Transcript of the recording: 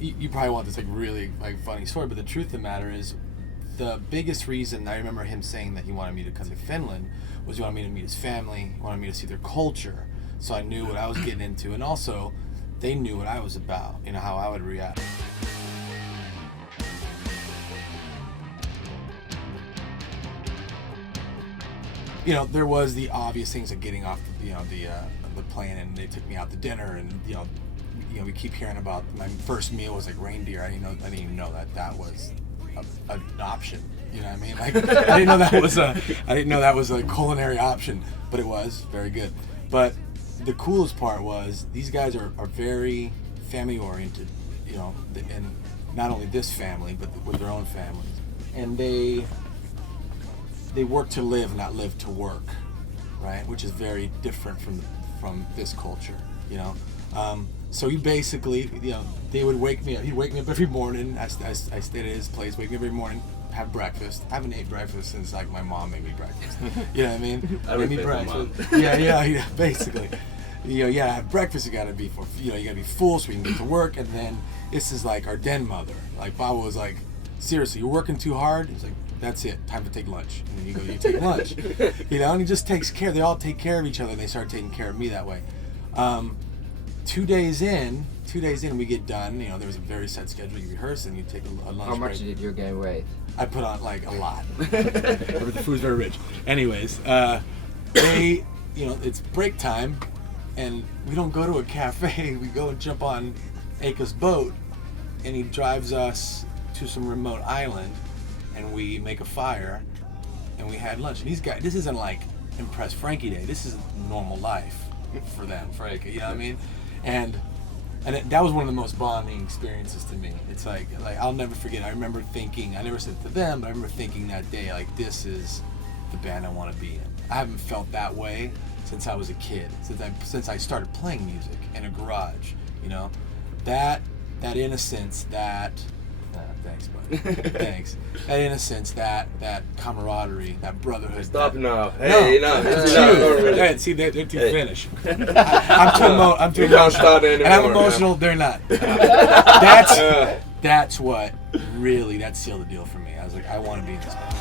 you probably want this like really like funny story, but the truth of the matter is, the biggest reason I remember him saying that he wanted me to come to Finland was he wanted me to meet his family, he wanted me to see their culture, so I knew what I was getting into, and also they knew what I was about, you know, how I would react. You know, there was the obvious things like getting off, you know, the plane, and they took me out to dinner, and you know, we keep hearing about my first meal was like reindeer. I didn't even know that was an option. You know what I mean? Like I didn't know that was a culinary option, but it was very good. But the coolest part was these guys are very family oriented, you know, and not only this family but with their own families, and they work to live, not live to work, right? Which is very different from this culture, you know. So he basically, you know, they would wake me up. He'd wake me up every morning. I stayed at his place. Wake me up every morning, have breakfast. I haven't ate breakfast since like my mom made me breakfast. You know what I mean? I made me breakfast. Yeah. Basically, you know, yeah. Have breakfast. You gotta be you gotta be full so we can get to work. And then this is like our den mother. Like Baba was like, seriously, you're working too hard. He's like, that's it. Time to take lunch. And then you take lunch. You know, and he just takes care. They all take care of each other. And they start taking care of me that way. 2 days in, we get done. You know, there was a very set schedule. You rehearse and you take a lunch break. How much did you gain weight? I put on like a lot. The food's very rich. Anyways, they, you know, it's break time, and we don't go to a cafe. We go and jump on Aka's boat, and he drives us to some remote island, and we make a fire, and we had lunch. And these guys, this isn't like Impress Frankie Day. This is normal life for them, for Aka. You know what I mean? And that was one of the most bonding experiences to me. It's like I'll never forget. I remember thinking, I never said it to them, but I remember thinking that day, like, this is the band I want to be in. I haven't felt that way since I was a kid, since I started playing music in a garage. You know, that innocence, thanks, buddy. Thanks. That innocence, that camaraderie, that brotherhood. Stop now. Hey, no. Hey, see, they're too finished. I'm too emotional. And I'm emotional, they're not. That's what really, that sealed the deal for me. I was like, I want to be in this band.